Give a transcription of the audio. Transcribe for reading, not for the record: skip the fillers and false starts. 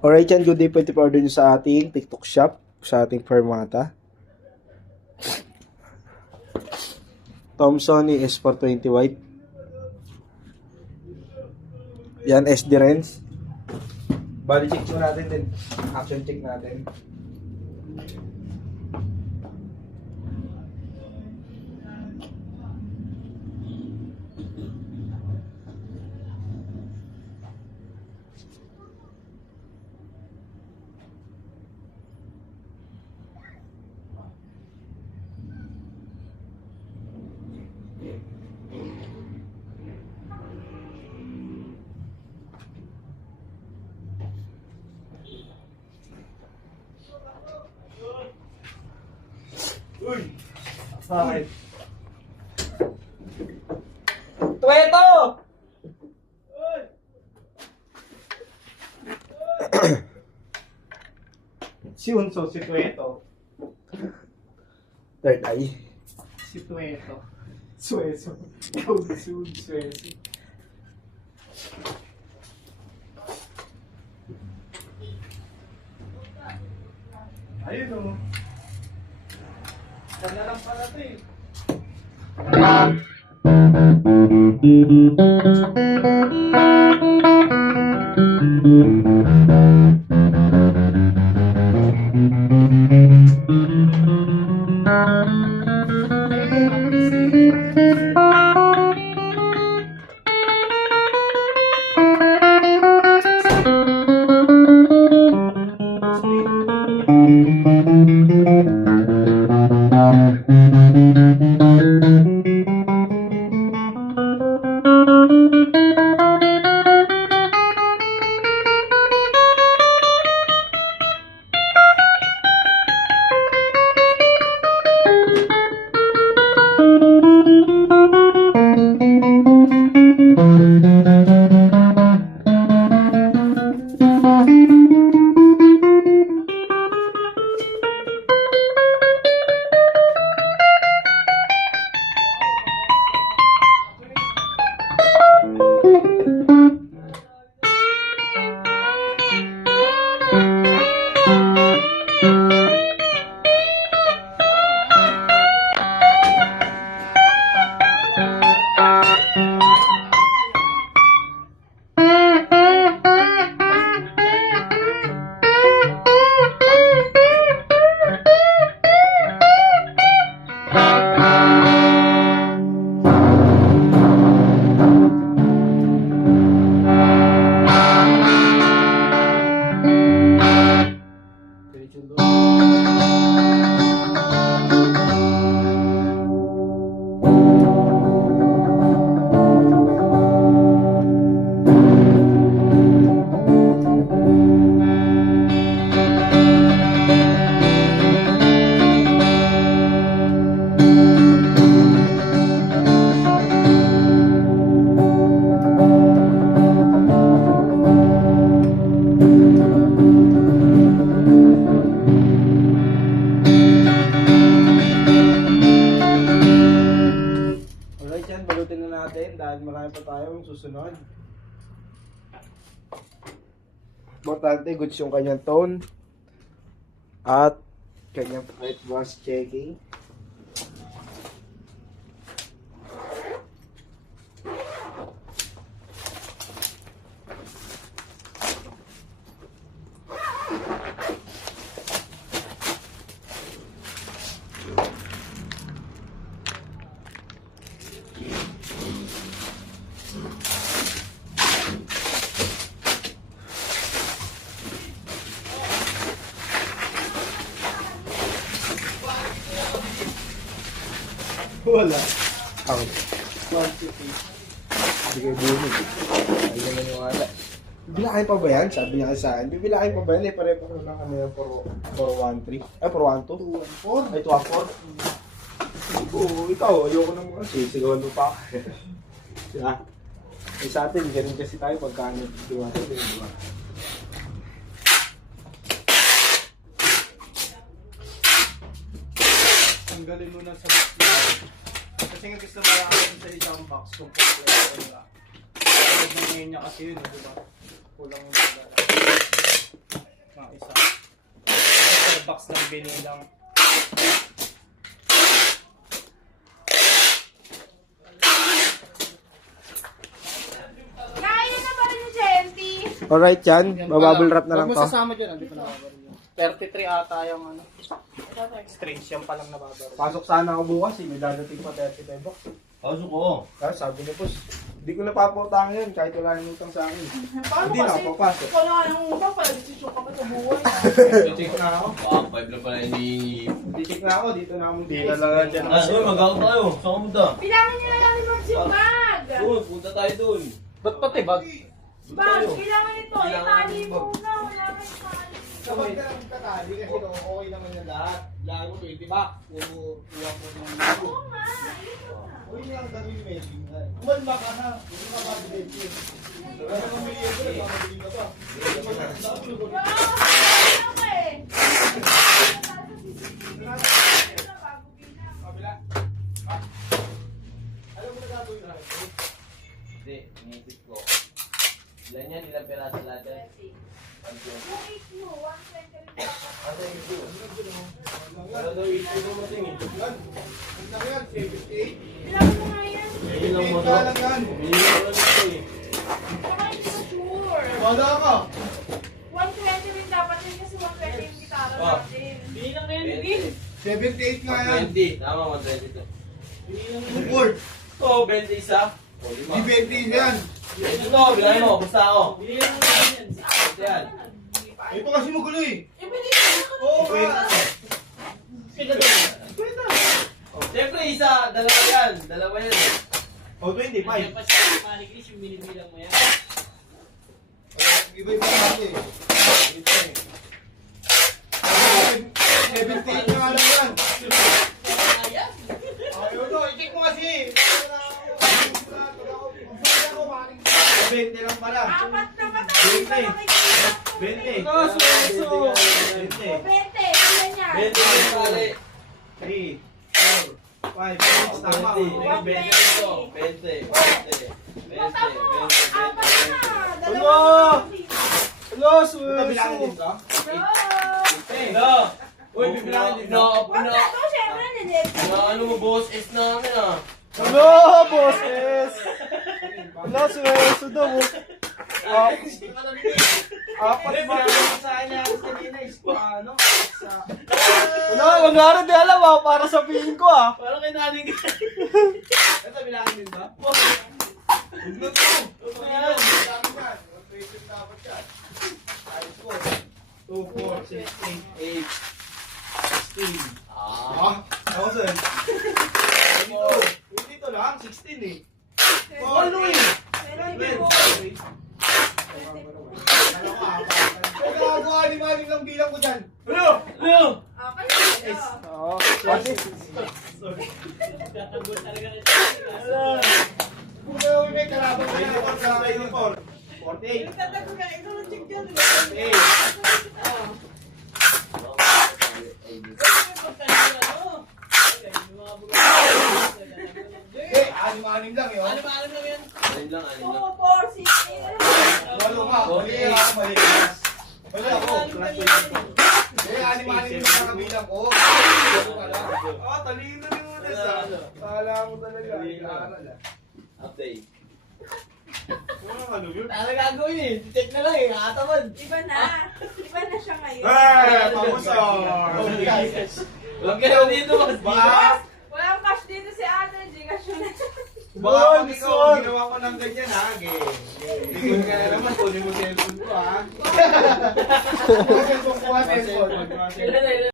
Alright yan, good day po, ito pa order nyo sa ating TikTok shop, sa ating Fermata. Thomson S420 white. Yan, SD Rens. Body check mo natin din. Action check natin. Uy! Bakit? Tuweto! Uy! Si Unso, si Tuweto. Third eye. Si Tueto. Sueso. Ikaw si Sueso. Ayun o. Ganda lang pala ito eh. Balutin na natin dahil marami pa tayong susunod. Importante, goods yung kanyang tone at kanyang flight wash checking. Wala. Ako. Quantity. Hindi kayo bunig. Hindi naman yung wala. Bibilakin pa ba yan? Sabi niya sa akin. Bibilakin pa ba yan? Pare-pareho ko lang kami ng 413. Ay, 412? 214? Ay, 214? Oo, ikaw. Ayoko naman kasi. Sigawan mo pa. Diba? Ay, sa atin, ganun kasi tayo pagkano. Diba? Diba? Tanggalin mo na sa box na. Kasi nga gusto marami sa isang box kung kompleto nila. Kasi ngayon niya kasi yun, di ba? Kulang yung pala. box ng binilang. Kaya na ba rin yung Genti? Alright yan, mabubble wrap na lang Huwag to. mo sasama dyan, hindi pa nababaril yun. 33 ata yung ano. Strange yan pa lang nababaril. Pasok sana ako bukas eh, may dadating pa 35 bucks. Pasok ko. Kaya sabi niya, boss, hindi ko napaportahan yun kahit wala yung utang sa akin. Paano Hindi na kasi? ako papasok. Ikaw na nga yung utang, pala desisyon ka pa sa buhay. Check na ako. Baka 5 na pala hinihingi. Titik na ako, dito na ako Hindi na lang dyan. Ah, doon, mag-out tayo. Saan ka punta? Bilangin nyo na lang ni Max yung bag. Doon, punta tayo doon. Ba't pati bag? Bag, kailangan ito. Itali mo na. Wala kang itali. Kapag ka lang katali kasi okay naman na lahat. Lahat mo 20 bucks. Kuha mo ng Oo nga. Ito na. Uy, lang gawin ni Melvin. Kumalma ka ha. Hindi ka ba Melvin? Kaya mamili ako, nagmamali ka pa. Wow! Okay. Kabila. Alam mo na gagawin na ito? Hindi, iniisip ko. Ilan yan? Ilang pera sa lahat yan? Yung 8 mo, 120 rin dapat. Asa yung ito? Ano daw ito mo mating eh? Yan. Ang laki yan, 78. Bilang mo nga yan. Bili lang mo 78 to. ka lang yan. Bili lang mo ito eh. Baka hindi ko sure. Wala ka. 120 rin dapat yun kasi 120 yung gitara natin. Bilang na yun, 78 nga yan. 20. Tama, 120 to. Yung board. Oo, 20 isa. O, Di 5. 20 yan. Ito to, bilangin mo. Basta ako. Ito yan. Ito kasi magulo eh. Eh, pwede ka naman. Oo nga. Oh, siyempre, isa. Dalawa yan. Dalawa yan. O, 25. Iba-iba natin eh. 78 na nga lang yan. Ayaw no, i-check mo kasi. 20 lang pala. Apat na patay. 20. 20. Ito, suweso. 20. 20. Ilan yan? 20 yung pali. 3, 4, 5, 6, tama. 20. 20 ito. 20. 20. Basta mo. Apat na. Ano? Dalawa. Hello, Ito bilangin din to? No! Uy, bibilangin din. No, Wag na to, syempre, nilip. ano mo, boss? S na akin ah. Hello, bosses! Hello, suweso daw. Apat ba? Sa kanya kanina is ano? Sa... Wala, wag nga rin di alam para sabihin ko ah. Parang kay naning Ito bilangin din to? Huwag yan. 2, 4, 6, 8, 8. 16. Ah. 1,000. Dito lang, 16 eh. Ano eh? Ano ka? Ikaw ako, anim-anim lang bilang ko dyan. Ano? Ano? Okay, ito. Oo, what is? Kung may kalaban ka na. 48. Tatago ka, ikaw ang check dyan. 48. Eh, anim-anim lang yun. Anim lang, anim 2, lang. 4, 6, 8. Walo nga, mali ako, mali ako. Mali ako. Eh, anim-anim yung mga bilang ko. Walo ka lang. Ah, talino ni Unes ah. Kala mo talaga. Nag-aaral ah. Update. Ano yun? Ano gagawin eh? Check na lang eh. Nakatamad. Iba na. Iba na siya ngayon. Eh, pamusor! Huwag kayo dito. Baka, Walang cash dito si Ate. Gcash yun. baka pag ikaw ginawa ko ng ganyan ha, Tingin ka na naman, kunin mo cellphone ko ha. Cellphone ko, cellphone. Ilan na, ilan